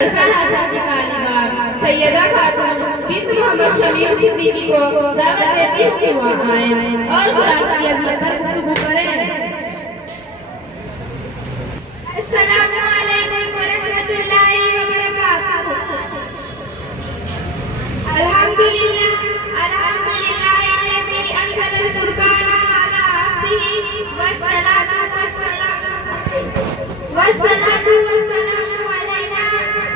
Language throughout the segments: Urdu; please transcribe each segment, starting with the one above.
سیدہ خاتون بنت محمد شمیم صدیقی کو دعوت دیتی ہوں کہ وہاں آئیں اور قرآن کی عظمت پر گفتگو کریں۔ السلام علیکم ورحمۃ اللہ وبرکاتہ۔ الحمدللہ الذی انزل الفرقان علی عبدہ والصلاة والسلام علینا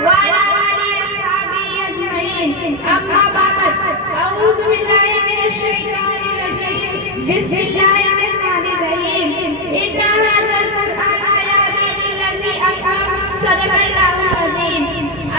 وعلی آلہ اصحابہ اجمعین، اما بعد، اعوذ باللہ من الشیطان الرجیم، بسم اللہ الرحمن الرحیم، انا ھذا القرآن صدق اللہ العظیم۔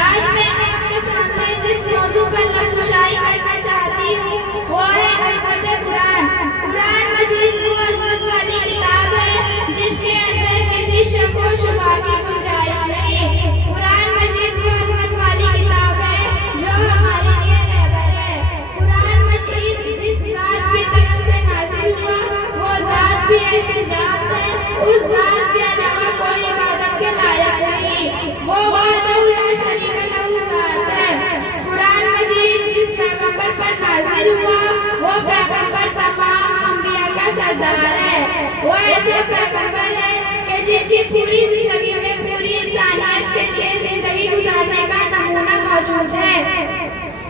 آج میں آپ کے سامنے جس موضوع پر نقشائی کرنا چاہتی ہوں وہ ہے عظمت قرآن۔ قرآن مجید وہ عظمت والی کتاب ہے جس کے اندر کسی شک و شبہ کی گنجائش نہیں۔ قرآن مجید وہ عظمت والی کتاب ہے جو ہمارے لیے رہبر ہے۔ قرآن مجید جس ذات کی طرف سے نازل ہوا وہ ذات بھی ایسی ذات ہے، اس ذات کے علاوہ کوئی عبادت کے لائق نہیں، وہ وحدہ لا شریک لہ ذات ہے۔ قرآن مجید جس پیغمبر پر نازل ہوا وہ پیغمبر تمام انبیاء کا سردار ہے، وہ ایسے پیغمبر ہے کہ جن کی پوری زندگی میں پوری انسانیت کے لیے زندگی گزارنے کا نمونہ موجود ہے۔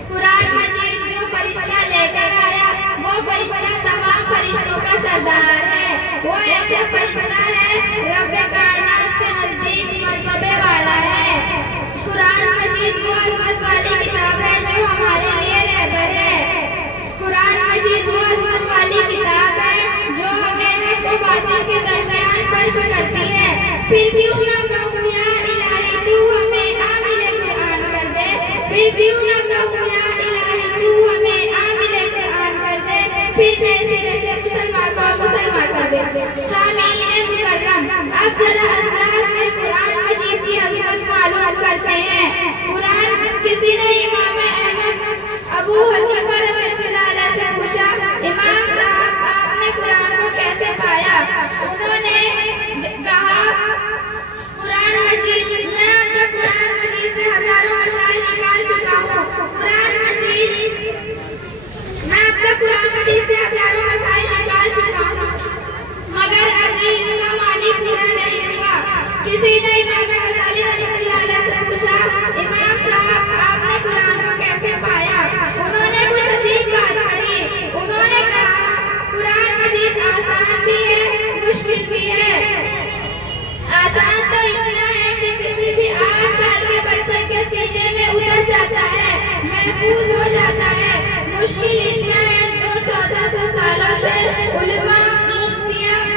قرآن مجید جو فرشتہ لے کر آیا وہ فرشتہ تمام فرشتوں کا سردار ہے، وہ ایسے فرشتہ ہے رب کائنات کے نزدیک مرتبے والا ہے۔ قرآن مجید وہ عظمت والی کتاب ہے جو ہمارے لیے رہبر ہے۔ قرآن مجید وہ عظمت والی کتاب ہے جو ہمیں حق و باطل کے درمیان فرق کرتی ہے۔ پھر کیوں نہ کہوں یا الہی تو ہمیں عامل قرآن کر دے، پھر کیوں نہ کہوں یا الہی تو ہمیں عامل قرآن کر دے، پھر نئے سرے سے مسلمان کو مسلمان کر دے۔ سامعین مکرم، اکثر حضرات سے قرآن مجید کی عظمت معلوم کرتے ہیں۔ قرآن کسی نے امام احمد ابو حنیفہ رحمۃ اللہ علیہ سے پوچھا، امام صاحب آپ نے قرآن کو کیسے پایا؟ انہوں نے کہا قرآن مجید، میں اب تک قرآن مجید سے ہزاروں مسائل نکال چکا ہوں۔ قرآن مجید میں اب تک قرآن مجید سے ہزاروں مسائل نکال چکا ہوں مگر ابھی اس کا معنی پورا نہیں ہوا۔ کسی نے امام غزالی رحمۃ اللہ علیہ سے پوچھا، امام صاحب آپ نے قرآن کو کیسے پایا؟ انہوں نے کچھ عجیب بات کہی، انہوں نے کہا قرآن مجید آسان بھی ہے مشکل بھی ہے۔ آسان تو اتنا ہے کہ کسی بھی 8 سال کے بچے کے سینے میں اتر جاتا ہے، محفوظ ہو جاتا ہے۔ مشکل اتنا ہے جو 1400 سالوں سے علماء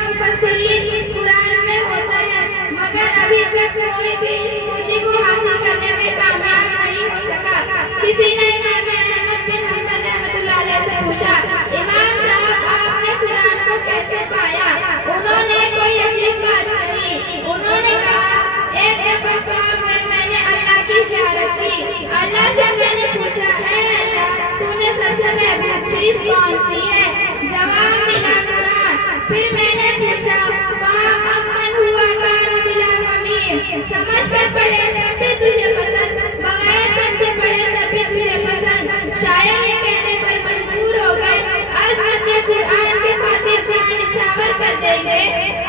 مفسرین قرآن میں ہوتے ہیں مگر ابھی تک کوئی بھی اس خوشی کو حاصل کرنے میں کامیاب نہیں ہو سکا۔ کسی نے امام احمد بن حنبل رحمۃ اللہ علیہ سے پوچھا، امام صاحب آپ نے قرآن کو کیسے پایا؟ انہوں نے کوئی عجیب بات کہی، انہوں نے کہا ایک دفعہ خواب میں نے اللہ کی زیارت کی، اللہ سے میں نے پوچھا اے اللہ تو نے سب سے محبوب چیز کون سی ہے؟ جواب ملا قرآن۔ پھر میں نے پوچھا امن ہوا کان بلا ممیم، سمجھ کر پڑھے تب بھی تجھے پسند، بغیر سمجھے پڑھے تب بھی تجھے پسند۔ شاعر یہ کہنے پر مجبور ہو گئے عظمت قرآن کے خاطر جان نچھاور کر دیں گے،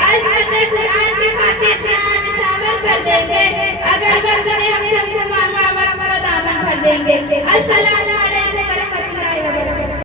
عظمت قرآن کے خاطر جان نچھاور کر دیں گے، اگر وقت نے ہم سب کو مانگا وقت کا دامن بھر دیں گے۔ السلام